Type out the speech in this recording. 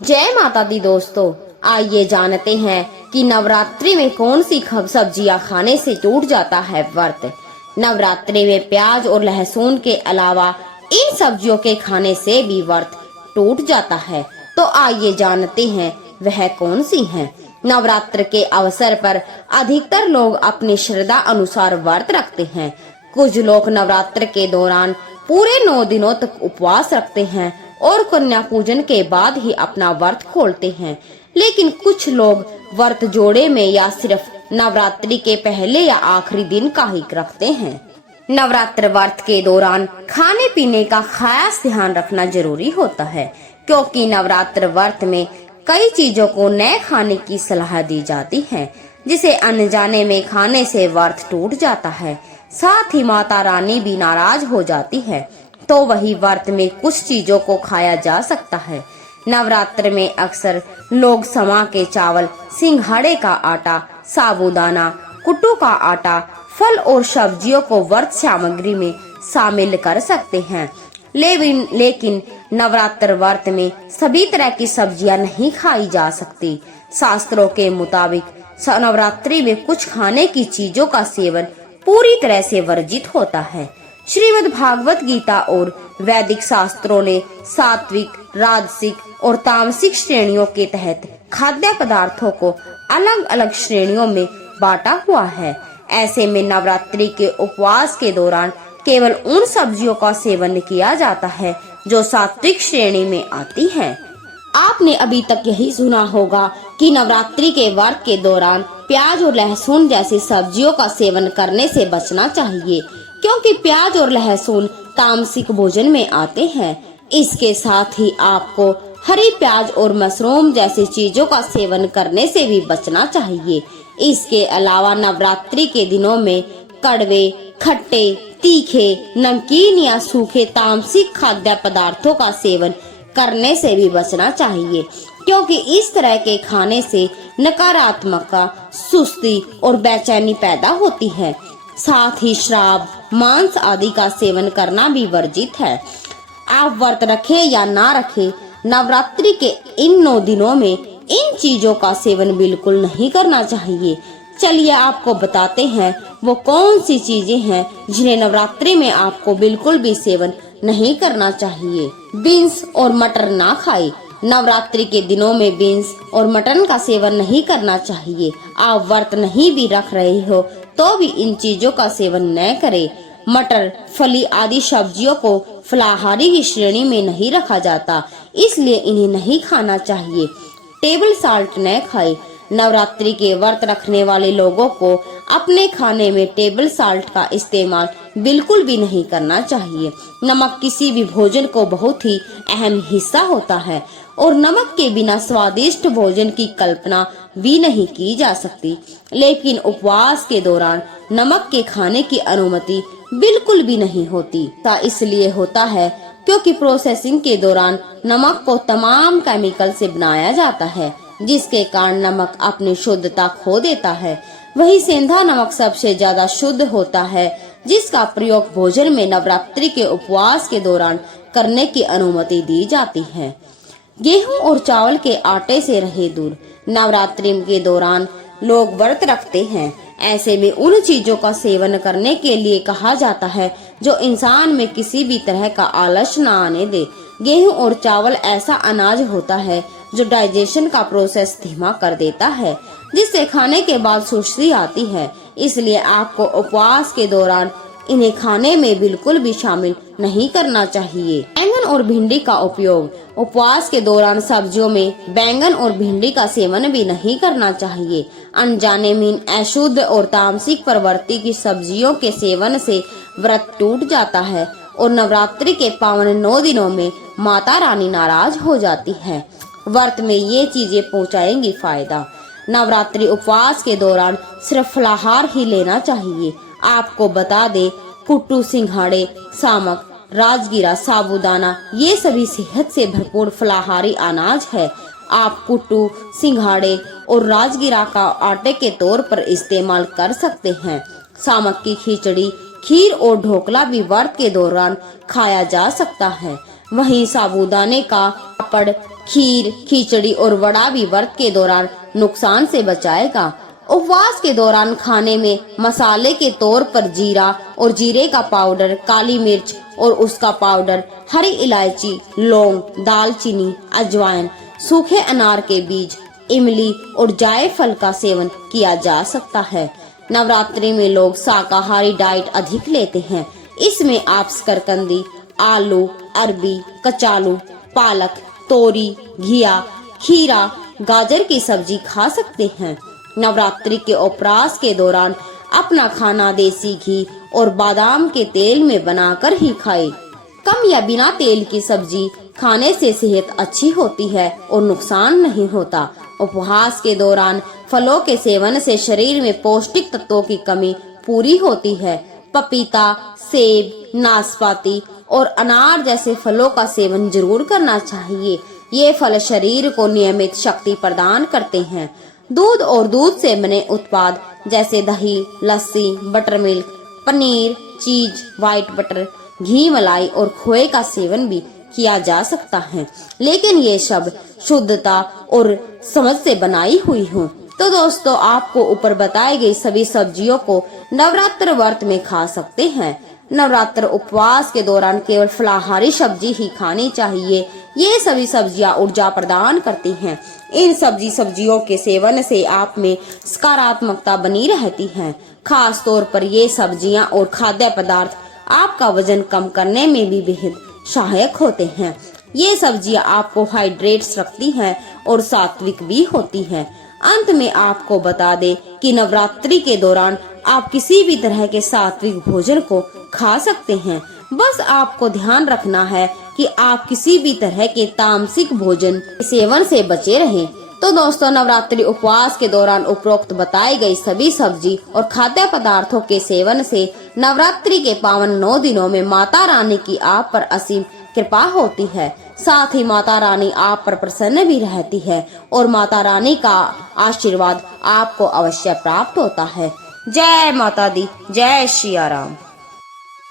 जय माता दी दोस्तों, आइए जानते हैं कि नवरात्रि में कौन सी सब्जियां खाने से टूट जाता है व्रत। नवरात्रि में प्याज और लहसुन के अलावा इन सब्जियों के खाने से भी व्रत टूट जाता है। तो आइए जानते हैं वह कौन सी हैं। नवरात्र के अवसर पर अधिकतर लोग अपनी श्रद्धा अनुसार व्रत रखते हैं। कुछ लोग नवरात्र के दौरान पूरे 9 दिनों तक उपवास रखते हैं और कन्या पूजन के बाद ही अपना व्रत खोलते हैं। लेकिन कुछ लोग व्रत जोड़े में या सिर्फ नवरात्रि के पहले या आखिरी दिन का ही रखते हैं। नवरात्र व्रत के दौरान खाने पीने का खास ध्यान रखना जरूरी होता है, क्योंकि नवरात्र व्रत में कई चीजों को न खाने की सलाह दी जाती है, जिसे अनजाने में खाने से व्रत टूट जाता है। साथ ही माता रानी भी नाराज हो जाती है। तो वही व्रत में कुछ चीजों को खाया जा सकता है। नवरात्र में अक्सर लोग समा के चावल, सिंघाड़े का आटा, साबूदाना, कुट्टू का आटा, फल और सब्जियों को व्रत सामग्री में शामिल कर सकते हैं। लेकिन नवरात्र व्रत में सभी तरह की सब्जियां नहीं खाई जा सकती। शास्त्रों के मुताबिक नवरात्रि में कुछ खाने की चीजों का सेवन पूरी तरह से वर्जित होता है। श्रीमद् भागवत गीता और वैदिक शास्त्रों ने सात्विक, राजसिक और तामसिक श्रेणियों के तहत खाद्य पदार्थों को अलग अलग श्रेणियों में बांटा हुआ है। ऐसे में नवरात्रि के उपवास के दौरान केवल उन सब्जियों का सेवन किया जाता है जो सात्विक श्रेणी में आती हैं। आपने अभी तक यही सुना होगा कि नवरात्रि के व्रत के दौरान प्याज और लहसुन जैसी सब्जियों का सेवन करने से बचना चाहिए, क्योंकि प्याज और लहसुन तामसिक भोजन में आते हैं। इसके साथ ही आपको हरी प्याज और मशरूम जैसी चीजों का सेवन करने से भी बचना चाहिए। इसके अलावा नवरात्रि के दिनों में कड़वे, खट्टे, तीखे, नमकीन या सूखे तामसिक खाद्य पदार्थों का सेवन करने से भी बचना चाहिए, क्योंकि इस तरह के खाने से नकारात्मकता, सुस्ती और बेचैनी पैदा होती है। साथ ही शराब, मांस आदि का सेवन करना भी वर्जित है। आप व्रत रखें या ना रखें, नवरात्रि के इन 9 दिनों में इन चीजों का सेवन बिल्कुल नहीं करना चाहिए। चलिए आपको बताते हैं वो कौन सी चीजें हैं जिन्हें नवरात्रि में आपको बिल्कुल भी सेवन नहीं करना चाहिए। बीन्स और मटर ना खाएं। नवरात्रि के दिनों में बीन्स और मटन का सेवन नहीं करना चाहिए। आप व्रत नहीं भी रख रहे हो तो भी इन चीजों का सेवन न करें। मटर, फली आदि सब्जियों को फलाहारी की श्रेणी में नहीं रखा जाता, इसलिए इन्हें नहीं खाना चाहिए। टेबल साल्ट न खाएं। नवरात्रि के व्रत रखने वाले लोगों को अपने खाने में टेबल साल्ट का इस्तेमाल बिल्कुल भी नहीं करना चाहिए। नमक किसी भी भोजन को बहुत ही अहम हिस्सा होता है और नमक के बिना स्वादिष्ट भोजन की कल्पना भी नहीं की जा सकती। लेकिन उपवास के दौरान नमक के खाने की अनुमति बिल्कुल भी नहीं होती। इसलिए होता है क्योंकि प्रोसेसिंग के दौरान नमक को तमाम केमिकल से बनाया जाता है, जिसके कारण नमक अपनी शुद्धता खो देता है। वही सेंधा नमक सबसे ज्यादा शुद्ध होता है, जिसका प्रयोग भोजन में नवरात्रि के उपवास के दौरान करने की अनुमति दी जाती है। गेहूं और चावल के आटे से रहे दूर। नवरात्रि के दौरान लोग व्रत रखते हैं। ऐसे में उन चीजों का सेवन करने के लिए कहा जाता है जो इंसान में किसी भी तरह का आलस न आने दे। गेहूं और चावल ऐसा अनाज होता है जो डाइजेशन का प्रोसेस धीमा कर देता है, जिससे खाने के बाद सुस्ती आती है। इसलिए आपको उपवास के दौरान इन्हें खाने में बिल्कुल भी शामिल नहीं करना चाहिए। बैंगन और भिंडी का उपयोग। उपवास के दौरान सब्जियों में बैंगन और भिंडी का सेवन भी नहीं करना चाहिए। अनजाने में अशुद्ध और तामसिक प्रवृत्ति की सब्जियों के सेवन से व्रत टूट जाता है और नवरात्रि के पावन 9 दिनों में माता रानी नाराज हो जाती है। व्रत में ये चीजें पहुंचाएंगी फायदा। नवरात्रि उपवास के दौरान सिर्फ फलाहार ही लेना चाहिए। आपको बता दे, कुट्टू, सिंघाड़े, सामक, राजगिरा, साबूदाना ये सभी सेहत से भरपूर फलाहारी अनाज है। आप कुट्टू, सिंघाड़े और राजगिरा का आटे के तौर पर इस्तेमाल कर सकते हैं। सामक की खिचड़ी, खीर और ढोकला भी व्रत के दौरान खाया जा सकता है। वहीं साबूदाने का पापड़, खीर, खिचड़ी और वड़ा भी व्रत के दौरान नुकसान से बचाएगा। उपवास के दौरान खाने में मसाले के तौर पर जीरा और जीरे का पाउडर, काली मिर्च और उसका पाउडर, हरी इलायची, लौंग, दालचीनी, अजवाइन, सूखे अनार के बीज, इमली और जायफल का सेवन किया जा सकता है। नवरात्रि में लोग शाकाहारी डाइट अधिक लेते हैं। इसमें आप शकरकंदी, आलू, अरबी, कचालू, पालक, तोरी, घिया, खीरा, गाजर की सब्जी खा सकते हैं। नवरात्रि के उपवास के दौरान अपना खाना देसी घी और बादाम के तेल में बनाकर ही खाएं। कम या बिना तेल की सब्जी खाने से सेहत अच्छी होती है और नुकसान नहीं होता। उपवास के दौरान फलों के सेवन से शरीर में पौष्टिक तत्वों की कमी पूरी होती है। पपीता, सेब, नाशपाती और अनार जैसे फलों का सेवन जरूर करना चाहिए। ये फल शरीर को नियमित शक्ति प्रदान करते हैं। दूध और दूध से बने उत्पाद जैसे दही, लस्सी, बटर मिल्क, पनीर, चीज, व्हाइट बटर, घी, मलाई और खोए का सेवन भी किया जा सकता है, लेकिन ये सब शुद्धता और समझ से बनाई हुई हो। तो दोस्तों, आपको ऊपर बताई गई सभी सब्जियों को नवरात्र व्रत में खा सकते हैं। नवरात्र उपवास के दौरान केवल फलाहारी सब्जी ही खानी चाहिए। ये सभी सब्जियां ऊर्जा प्रदान करती हैं। इन सब्जियों के सेवन से आप में सकारात्मकता बनी रहती है। खास तौर पर ये सब्जियां और खाद्य पदार्थ आपका वजन कम करने में भी बेहद सहायक होते हैं। ये सब्जियां आपको हाइड्रेट्स रखती हैं और सात्विक भी होती हैं। अंत में आपको बता दें कि नवरात्रि के दौरान आप किसी भी तरह के सात्विक भोजन को खा सकते हैं। बस आपको ध्यान रखना है कि आप किसी भी तरह के तामसिक भोजन सेवन से बचे रहें। तो दोस्तों, नवरात्रि उपवास के दौरान उपरोक्त बताई गई सभी सब्जी और खाद्य पदार्थों के सेवन से नवरात्रि के पावन 9 दिनों में माता रानी की आप पर असीम कृपा होती है। साथ ही माता रानी आप पर प्रसन्न भी रहती है और माता रानी का आशीर्वाद आपको अवश्य प्राप्त होता है। जय माता दी, जय श्री राम।